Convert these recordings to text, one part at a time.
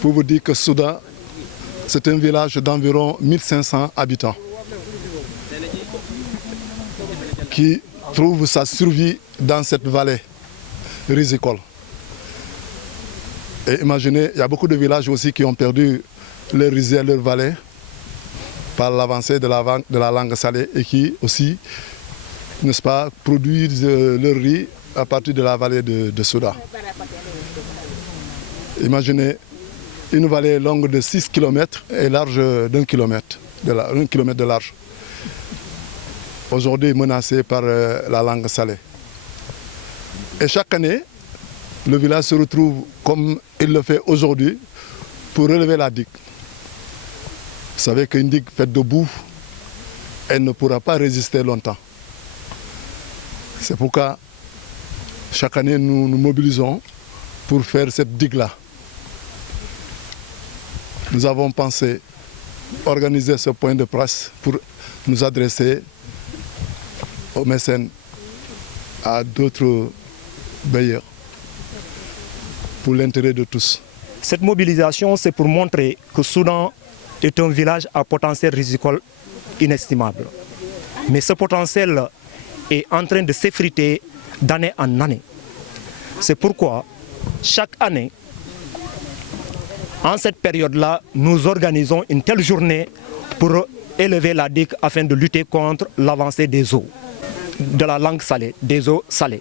pour vous dire que Souda, c'est un village d'environ 1500 habitants qui trouve sa survie dans cette vallée risicole. Et imaginez, il y a beaucoup de villages aussi qui ont perdu leur rizière, leur vallée par l'avancée de la langue salée et qui aussi, n'est-ce pas, produisent leur riz à partir de la vallée de Souda. Imaginez une vallée longue de 6 km et large d'1 km, 1 km de large. Aujourd'hui menacée par la langue salée. Et chaque année, le village se retrouve comme il le fait aujourd'hui pour relever la digue. Vous savez qu'une digue faite de boue, elle ne pourra pas résister longtemps. C'est pourquoi chaque année nous nous mobilisons pour faire cette digue-là. Nous avons pensé organiser ce point de presse pour nous adresser aux mécènes, à d'autres bailleurs, pour l'intérêt de tous. Cette mobilisation, c'est pour montrer que Soudan est un village à potentiel risicole inestimable. Mais ce potentiel est en train de s'effriter d'année en année. C'est pourquoi, chaque année, en cette période-là, nous organisons une telle journée pour élever la digue afin de lutter contre l'avancée des eaux, de la langue salée, des eaux salées.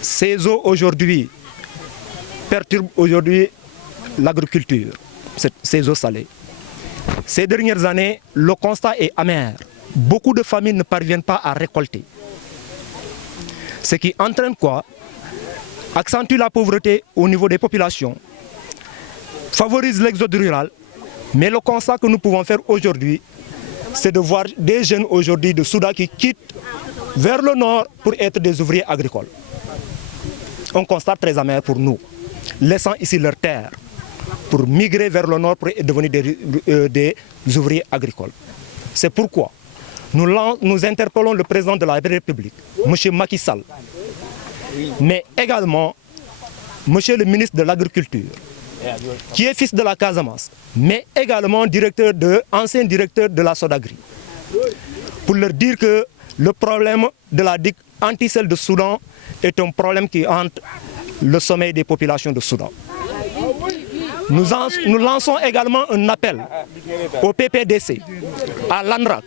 Ces eaux aujourd'hui perturbent l'agriculture, ces eaux salées. Ces dernières années, le constat est amer. Beaucoup de familles ne parviennent pas à récolter. Ce qui entraîne quoi? Accentue la pauvreté au niveau des populations, favorise l'exode rural. Mais le constat que nous pouvons faire aujourd'hui, c'est de voir des jeunes aujourd'hui de Souda qui quittent vers le nord pour être des ouvriers agricoles. Un constat très amer pour nous, laissant ici leur terre pour migrer vers le nord pour devenir des ouvriers agricoles. C'est pourquoi nous interpellons le président de la République, M. Macky Sall, mais également M. le ministre de l'Agriculture, qui est fils de la Casamance, mais également ancien directeur de la Sodagri, pour leur dire que le problème de la digue anti-sel de Soudan est un problème qui hante le sommeil des populations de Soudan. Nous lançons également un appel au PPDC, à l'ANRAC,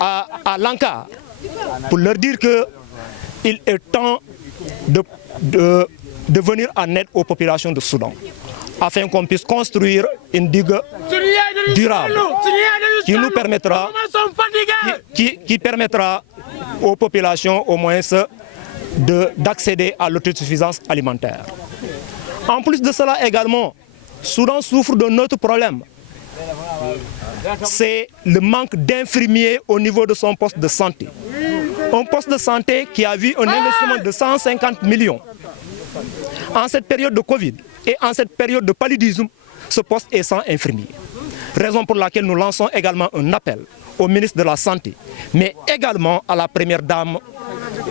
à l'ANCAR, pour leur dire qu'il est temps de venir en aide aux populations de Soudan, afin qu'on puisse construire une digue durable qui permettra aux populations au moins d'accéder à l'autosuffisance alimentaire. En plus de cela également, Soudan souffre d'un autre problème. C'est le manque d'infirmiers au niveau de son poste de santé. Un poste de santé qui a vu un investissement de 150 millions. En cette période de Covid et en cette période de paludisme, ce poste est sans infirmier. Raison pour laquelle nous lançons également un appel au ministre de la Santé, mais également à la première dame,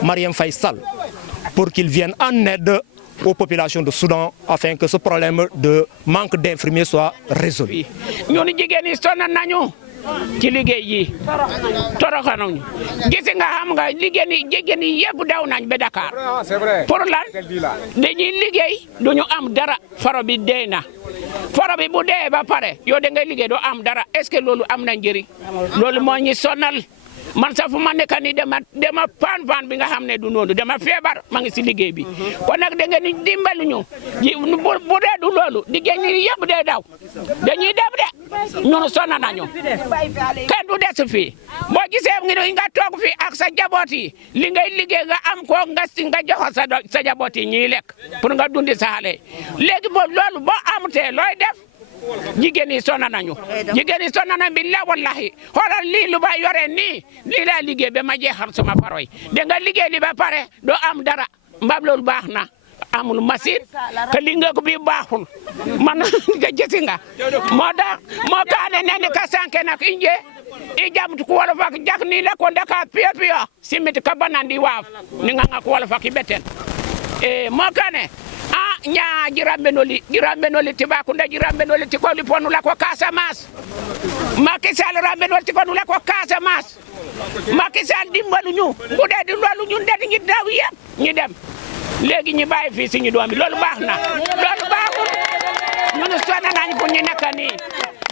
Marième Faye Sall, pour qu'il vienne en aide aux populations de Soudan afin que ce problème de manque d'infirmiers soit résolu. ci liggéey yi toroxanuñ gis nga xam nga jigéen yi yëpp daw nañ ba Dakar pour lan dañuy liggéey duñu am dara faro bi dee na faro bi bu dee ba pare yow da ngay liggéey doo am dara est-ce que loolu am na njëriñ loolu moo ñu sonal man sax fu ma nekk nii dama paan bi nga xam ne du noonu dama feebar ma ngi si liggéey bi kon nag da ngeen di dimbali ñu bu dee du loolu liggéey ñi yëpp dee daw dañuy dem de ñun sonn nañu kenn du des fii boo gisee nga toog fii ak sa jaboot yi li ngay liggéey nga am ko nga jox sa jaboot yi ñuy lekk pour nga dundi sa xale léegi boobu loolu boo amutee looy def jigéen yi sonn nañu billah wallahi xoolal lii lu ba yore nii lii laa liggéey ba ma jeexal sama faro yi da nga liggéey li ba pare doo am dara mbab loolu baax na amul machine que li nga ko bi baaxul man nga gisi nga moo kaane nene ka sanke nak inje i jamtu ko wala fak jak ni la ko ndaka pia simiti ka banandi waaf ni nga ko wala fak beten moo kaane nya jirambenoli Tibakunda jirambenoli tikoli ponula ko Casamance Macky Sall rambenol tikonula ko Casamance Macky Sall dimbalu ñu bu dee dimbalu ñu ndeti ñi daw yëpp ñu dem léegi ñu bàyyi fii suñu doom bi loolu baax na loolu baaxul ñun sonn nañ fu ñu nekk nii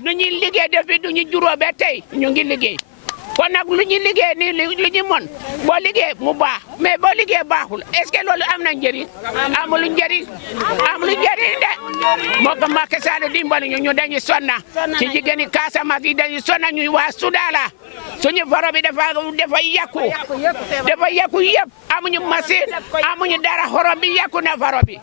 nu ñuy liggéey depuis du ñu juróo ba tey ñu ngi liggéey kon nag lu ñu liggéey nii lu ñu mën boo liggéey mu baax mais boo liggéey baaxul est-ce que loolu am na njëriñ amul njëriñ de moo ko Macky Sall dimbali ñu dañuy sonna ci jigéen ñi Casamance yi dañuy sonna ñu waa Soudala suñu faro bi dafa yàqu yëpp amuñu machine amuñu dara xorom bi yàqu na faro bi